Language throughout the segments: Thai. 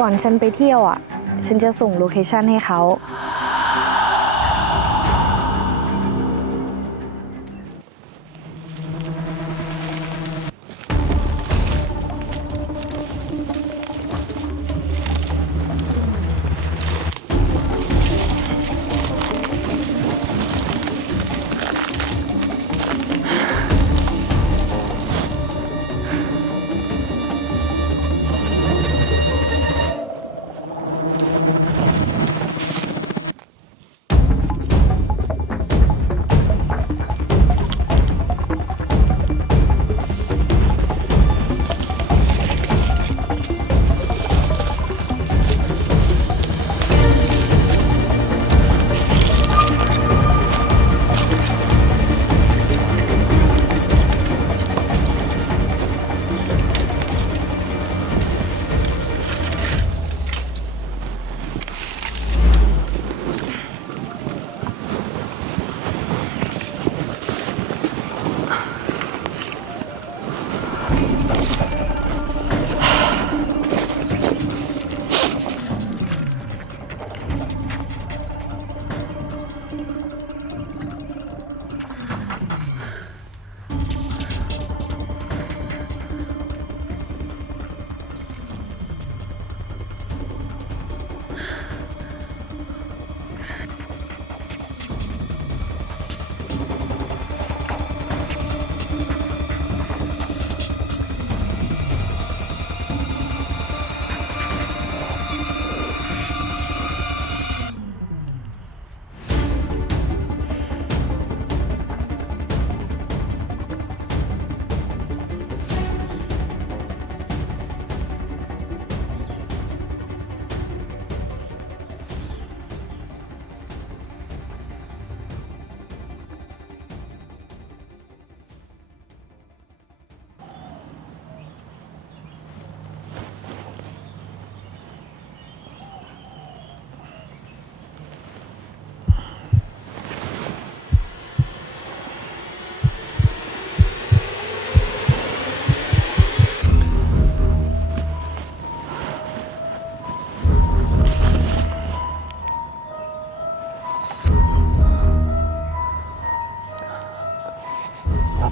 ก่อนฉันไปเที่ยวอะ ฉันจะส่งโลเคชันให้เขา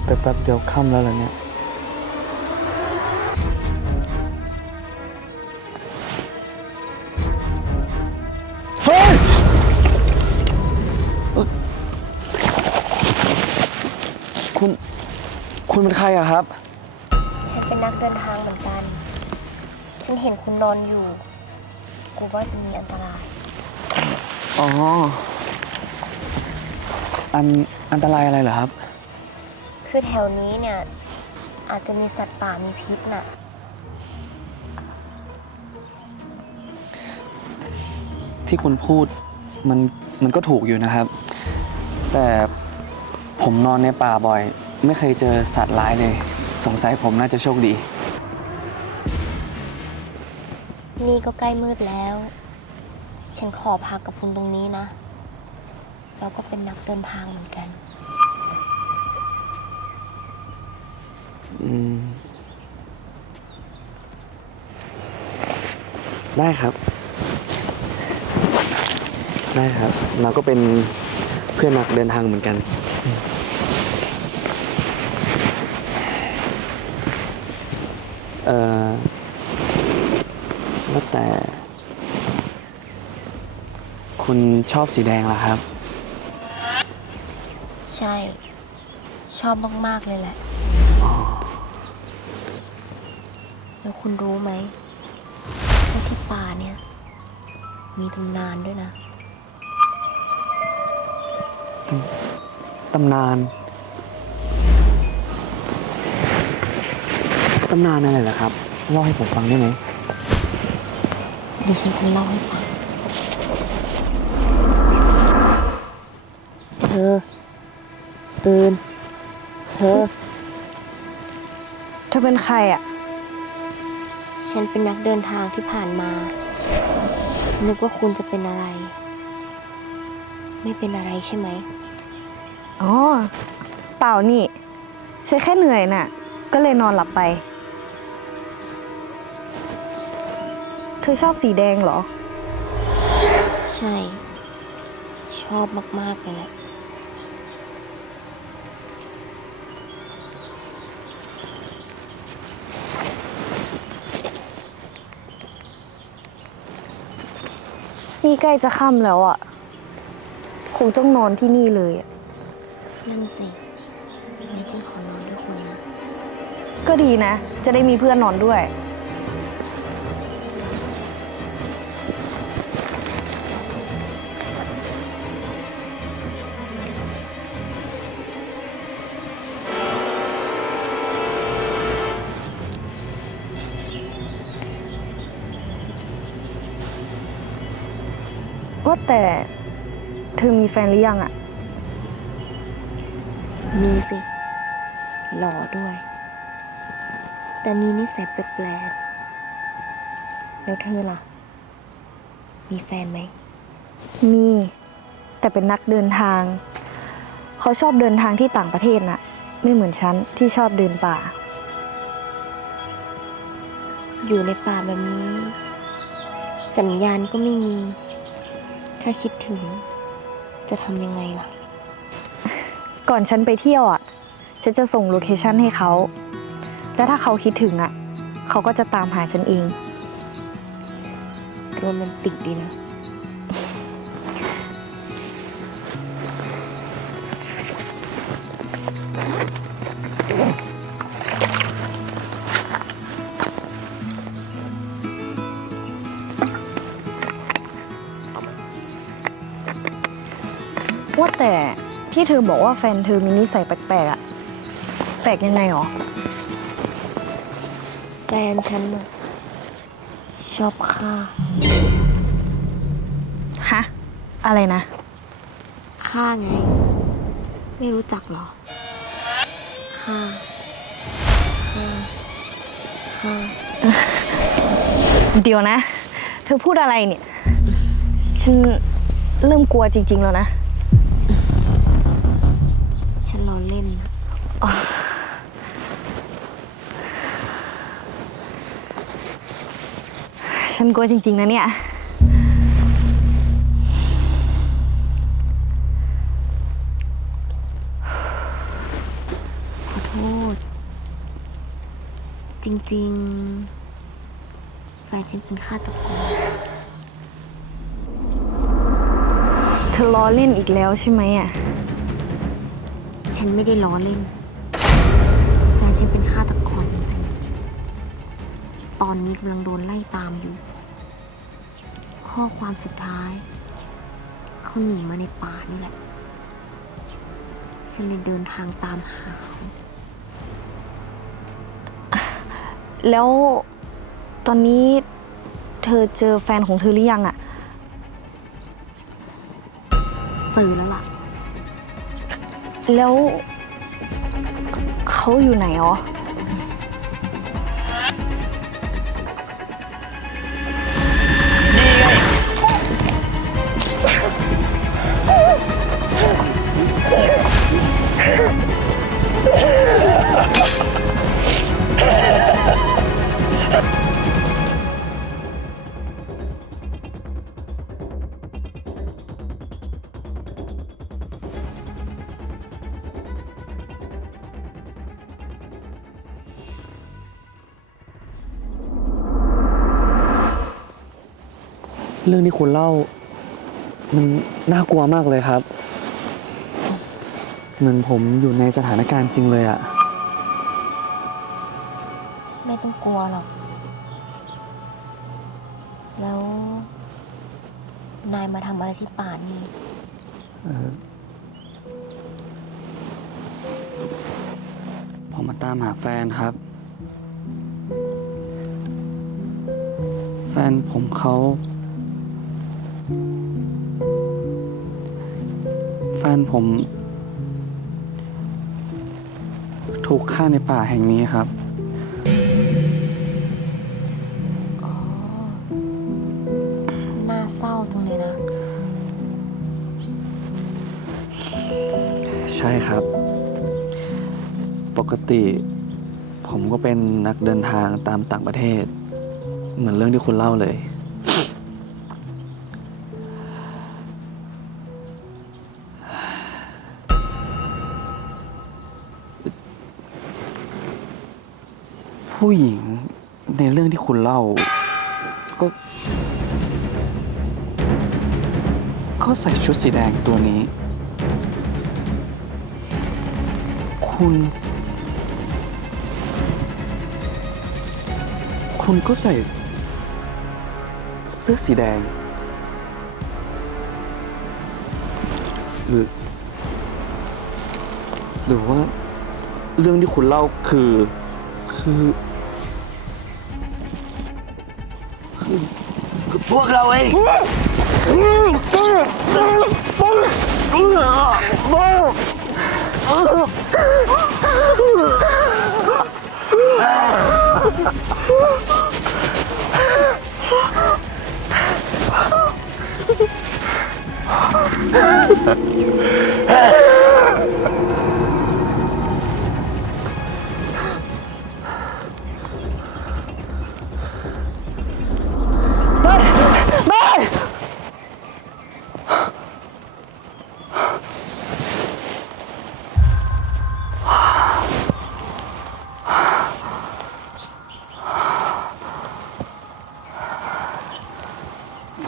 ไปแป๊บเดียวค่ำแล้วเหรอเนี่ย เฮ้ยเอ่อคุณ คุณเป็นใครอะครับ ฉันเป็นนักเดินทางเหมือนกัน ฉันเห็นคุณนอนอยู่ กูว่าจะมีอันตราย อ๋อ อันอันตรายอะไรเหรอครับ คือแถวนี้เนี่ย อาจจะมีสัตว์ป่ามีพิษน่ะ ที่คุณพูดมันมันก็ถูกอยู่นะครับ แต่ผมนอนในป่าบ่อย ไม่เคยเจอสัตว์ร้ายเลย สงสัยผมน่าจะโชคดี นี่ก็ใกล้มืดแล้ว ฉันขอพักกับคุณตรงนี้นะแล้วก็เป็นนักเดินทางเหมือนกัน ได้ครับ ได้ครับ เราก็เป็นเพื่อนนักเดินทางเหมือนกัน เอ่อว่าแต่ คุณชอบสีแดงเหรอครับ ใช่ ชอบมาก ๆ เลยแหละ แล้วคุณรู้ไหมว่าที่ป่าเนี่ย มีตำนานด้วยนะ ตำนาน ตำนานอะไรเหรอครับ เล่าให้ผมฟังได้ไหม เดี๋ยวฉันจะเล่าให้ฟัง เธอ ตื่น เธอ เธอเป็นใครอะ ฉันเป็นนักเดินทางที่ผ่านมา นึกว่าคุณจะเป็นอะไร ไม่เป็นอะไรใช่ไหม อ๋อ เปล่านี่ ฉันแค่เหนื่อยน่ะ ก็เลยนอนหลับไป เธธอชอบสีแดงเหรอ ใช่ ชอบมาก ๆ เลยแหละ นี่ใกล้จะค่ำแล้วอะคงต้องนอนที่นี่เลยอะนั่นสิงั้นฉันขอนอนด้วยคนนะ ก็ดีนะ จะได้มีเพื่อนนอนด้วย ว่าแต่เธอมีแฟนหรือยังอะมีสิ หล่อด้วย แต่มีนิสัยแปลกๆแล้วเธอล่ะ มีแฟนไหม มี แต่เป็นนักเดินทาง เขาชอบเดินทางที่ต่างประเทศน่ะ ไม่เหมือนฉันที่ชอบเดินป่า อยู่ในป่าแบบนี้ สัญญาณก็ไม่มี ถ้าคิดถึง จะทำยังไงล่ะ ก่อนฉันไปเที่ยวอะ ฉันจะส่งโลเคชันให้เขา แล้วถ้าเขาคิดถึงอะ เขาก็จะตามหาฉันเอง โรแมนติกดีนะ ว่าแต่ที่เธอบอกว่าแฟนเธอมีนิสัยแปลกๆอะแปลกยังไงหรอ แฟนฉันน่ะชอบฆ่าฮะ อะไรนะ ฆ่าไง ไม่รู้จักเหรอฆ่าฆ่าฆ่าเดี๋ยวนะ เธอพูดอะไรเนี่ย ฉันเริ่มกลัวจริง ๆ แล้วนะ ฉันล้อเล่นฉันกลัวจริง ๆ นะเนี่ย ขอโทษ จริง ๆ แฟนฉันเป็นฆาตกรเธอล้อเล่นอีกแล้วใช่ไหมอะ ฉันไม่ได้ล้อเล่นแฟนฉันเป็นฆาตกรจริงๆ ตอนนี้กำลังโดนไล่ตามอยู่ ข้อความสุดท้าย เขาหนีมาในป่านี่แหละ ฉันเลยเดินทางตามหาเขาแล้วตอนนี้เธอเจอแฟนของเธอหรือยังอะเจอแล้วล่ะ แล้วเขาอยู่ไหนอ๋อ เรื่องที่คุณเล่า มันน่ากลัวมากเลยครับ เหมือนผมอยู่ในสถานการณ์จริงเลยอะไม่ต้องกลัวหรอก แล้ว นายมาทำอะไรที่ป่านี่ เอ่อผมมาตามหาแฟนครับ แฟนผมเขา แฟนผม ถูกฆ่าในป่าแห่งนี้ครับ อ๋อ น่าเศร้าจังเลยนะ ใช่ครับ ปกติ ผมก็เป็นนักเดินทางตามต่างประเทศ เหมือนเรื่องที่คุณเล่าเลย ผู้หญิงในเรื่องที่คุณเล่า ก็ ก็ใส่ชุดสีแดงตัวนี้ คุณ คุณก็ใส่ เสื้อสีแดง หรือ หรือว่า เรื่องที่คุณเล่าคือ คือคือคือพวกเราเอง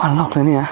วันหลอกเลยเนี่ย